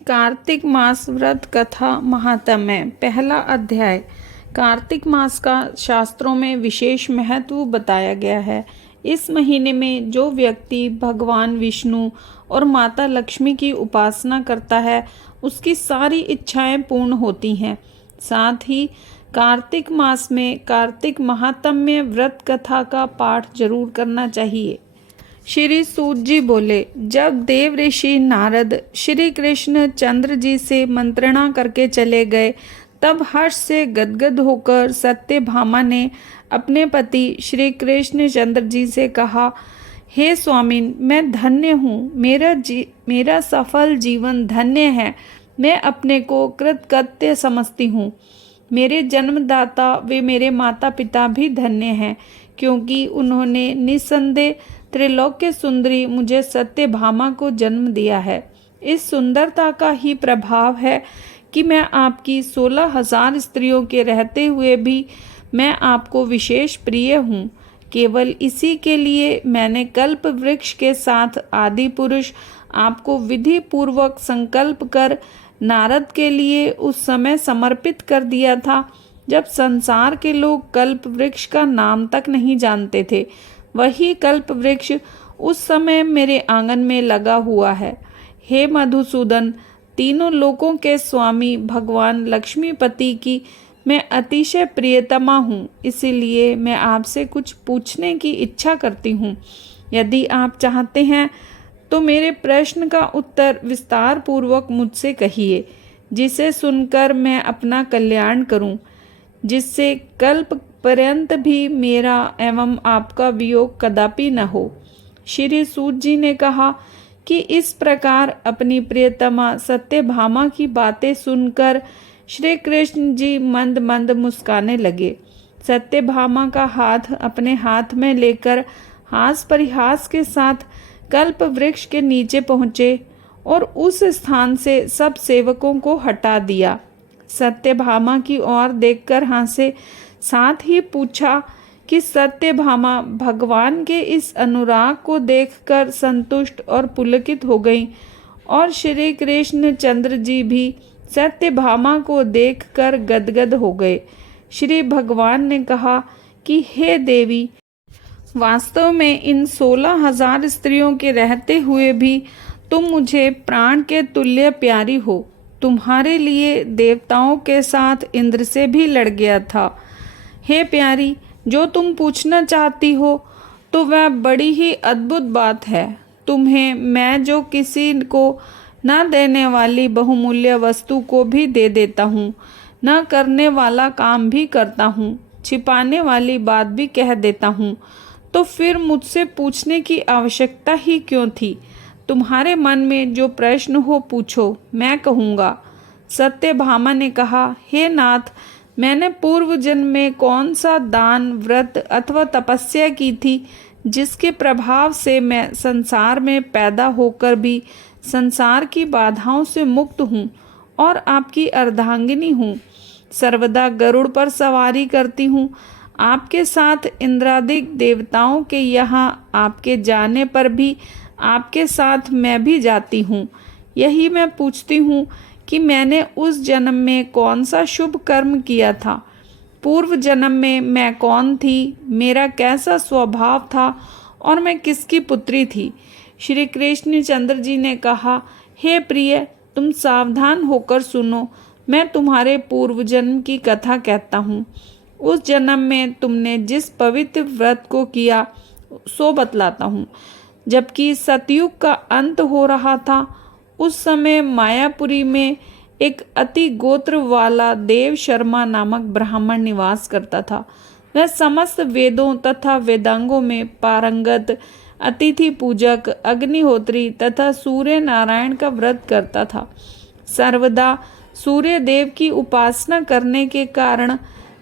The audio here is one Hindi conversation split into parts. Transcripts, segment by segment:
कार्तिक मास व्रत कथा महात्म्य। पहला अध्याय। कार्तिक मास का शास्त्रों में विशेष महत्व बताया गया है। इस महीने में जो व्यक्ति भगवान विष्णु और माता लक्ष्मी की उपासना करता है उसकी सारी इच्छाएं पूर्ण होती हैं। साथ ही कार्तिक मास में कार्तिक महात्म्य व्रत कथा का पाठ जरूर करना चाहिए। श्री सूत जी बोले, जब देव ऋषि नारद श्री कृष्ण चंद्र जी से मंत्रणा करके चले गए तब हर्ष से गदगद होकर सत्यभामा ने अपने पति श्री कृष्ण चंद्र जी से कहा, हे स्वामिन, मैं धन्य हूँ, मेरा सफल जीवन धन्य है। मैं अपने को कृतकृत्य समझती हूँ। मेरे जन्मदाता वे मेरे माता पिता भी धन्य हैं, क्योंकि उन्होंने निस्संदेह त्रिलोक्य सुंदरी मुझे सत्यभामा को जन्म दिया है। इस सुंदरता का ही प्रभाव है कि मैं आपकी 16,000 स्त्रियों के रहते हुए भी मैं आपको विशेष प्रिय हूँ। केवल इसी के लिए मैंने कल्प वृक्ष के साथ आदि पुरुष आपको विधि पूर्वक संकल्प कर नारद के लिए उस समय समर्पित कर दिया था जब संसार के लोग कल्प वृक्ष का नाम तक नहीं जानते थे। वही कल्प वृक्ष उस समय मेरे आंगन में लगा हुआ है। हे मधुसूदन, तीनों लोकों के स्वामी भगवान लक्ष्मीपति की मैं अतिशय प्रियतमा हूँ, इसीलिए मैं आपसे कुछ पूछने की इच्छा करती हूँ। यदि आप चाहते हैं तो मेरे प्रश्न का उत्तर विस्तार पूर्वक मुझसे कहिए, जिसे सुनकर मैं अपना कल्याण करूँ, जिससे कल्प पर्यंत भी मेरा एवं आपका वियोग कदापि न हो। श्री सूत जी ने कहा कि इस प्रकार अपनी प्रियतमा सत्यभामा की बातें सुनकर श्री कृष्ण जी मंद मंद मुस्काने लगे। सत्यभामा का हाथ अपने हाथ में लेकर हास परिहास के साथ कल्प वृक्ष के नीचे पहुँचे और उस स्थान से सब सेवकों को हटा दिया। सत्यभामा की ओर देखकर हंसे, साथ ही पूछा कि सत्यभामा भगवान के इस अनुराग को देखकर संतुष्ट और पुलकित हो गईं और श्री कृष्ण चंद्र जी भी सत्यभामा को देखकर गदगद हो गए। श्री भगवान ने कहा कि हे देवी, वास्तव में इन 16,000 स्त्रियों के रहते हुए भी तुम मुझे प्राण के तुल्य प्यारी हो। तुम्हारे लिए देवताओं के साथ इंद्र से भी लड़ गया था। हे प्यारी, जो तुम पूछना चाहती हो तो वह बड़ी ही अद्भुत बात है। तुम्हें मैं जो किसी को न देने वाली बहुमूल्य वस्तु को भी दे देता हूँ, न करने वाला काम भी करता हूँ, छिपाने वाली बात भी कह देता हूँ, तो फिर मुझसे पूछने की आवश्यकता ही क्यों थी? तुम्हारे मन में जो प्रश्न हो पूछो, मैं कहूँगा। सत्यभामा ने कहा, हे नाथ, मैंने पूर्व जन्म में कौन सा दान, व्रत अथवा तपस्या की थी जिसके प्रभाव से मैं संसार में पैदा होकर भी संसार की बाधाओं से मुक्त हूँ और आपकी अर्धांगिनी हूँ। सर्वदा गरुड़ पर सवारी करती हूँ। आपके साथ इंद्रादिक देवताओं के यहाँ आपके जाने पर भी आपके साथ मैं भी जाती हूँ। यही मैं पूछती हूँ कि मैंने उस जन्म में कौन सा शुभ कर्म किया था। पूर्व जन्म में मैं कौन थी, मेरा कैसा स्वभाव था और मैं किसकी पुत्री थी। श्री कृष्ण चंद्र जी ने कहा, हे प्रिय, तुम सावधान होकर सुनो। मैं तुम्हारे पूर्व जन्म की कथा कहता हूँ। उस जन्म में तुमने जिस पवित्र व्रत को किया सो बतलाता हूँ। जबकि सतयुग का अंत हो रहा था, उस समय मायापुरी में एक अति गोत्र वाला देव शर्मा नामक ब्राह्मण निवास करता था। वह समस्त वेदों तथा वेदांगों में पारंगत, अतिथि पूजक, अग्निहोत्री तथा सूर्य नारायण का व्रत करता था। सर्वदा सूर्य देव की उपासना करने के कारण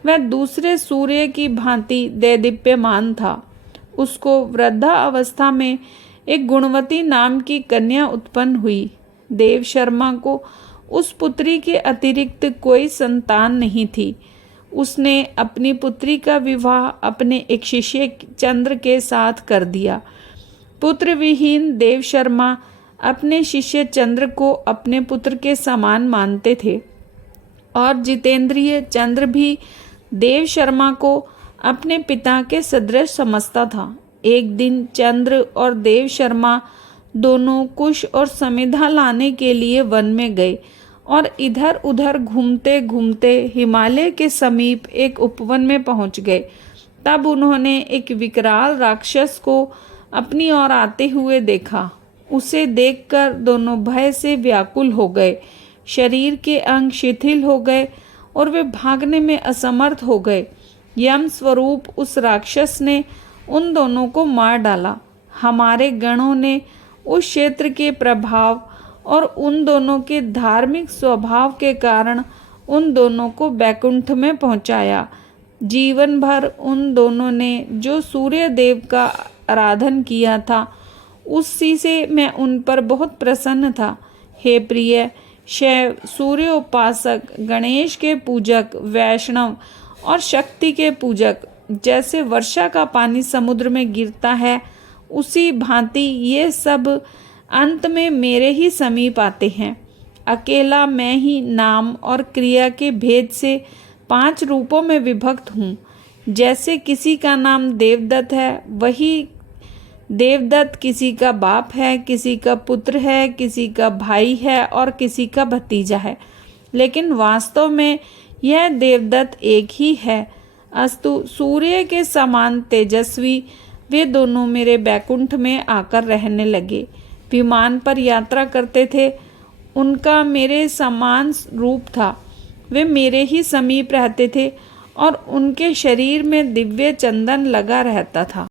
वह दूसरे सूर्य की भांति दैदीप्यमान था। उसको वृद्धा अवस्था में एक गुणवती नाम की कन्या उत्पन्न हुई। देव शर्मा को उस पुत्री के अतिरिक्त कोई संतान नहीं थी। उसने अपनी पुत्री का विवाह अपने एक शिष्य चंद्र के साथ कर दिया। पुत्र विहीन देव शर्मा अपने शिष्य चंद्र को अपने पुत्र के समान मानते थे और जितेंद्रिय चंद्र भी देव शर्मा को अपने पिता के सदृश समझता था। एक दिन चंद्र और देव शर्मा दोनों कुश और समिधा लाने के लिए वन में गए और इधर उधर घूमते घूमते हिमालय के समीप एक उपवन में पहुंच गए। तब उन्होंने एक विकराल राक्षस को अपनी ओर आते हुए देखा। उसे देखकर दोनों भय से व्याकुल हो गए। शरीर के अंग शिथिल हो गए और वे भागने में असमर्थ हो गए। यम स्वरूप उस राक्षस ने उन दोनों को मार डाला। हमारे गणों ने उस क्षेत्र के प्रभाव और उन दोनों के धार्मिक स्वभाव के कारण उन दोनों को बैकुंठ में पहुंचाया। जीवन भर उन दोनों ने जो सूर्य देव का आराधन किया था, उसी से मैं उन पर बहुत प्रसन्न था। हे प्रिय, शैव, सूर्य उपासक, गणेश के पूजक, वैष्णव और शक्ति के पूजक, जैसे वर्षा का पानी समुद्र में गिरता है, उसी भांति ये सब अंत में मेरे ही समीप आते हैं। अकेला मैं ही नाम और क्रिया के भेद से 5 रूपों में विभक्त हूँ। जैसे किसी का नाम देवदत्त है, वही देवदत्त किसी का बाप है, किसी का पुत्र है, किसी का भाई है और किसी का भतीजा है, लेकिन वास्तव में यह देवदत्त एक ही है। अस्तु, सूर्य के समान तेजस्वी वे दोनों मेरे बैकुंठ में आकर रहने लगे। विमान पर यात्रा करते थे, उनका मेरे समान रूप था। वे मेरे ही समीप रहते थे और उनके शरीर में दिव्य चंदन लगा रहता था।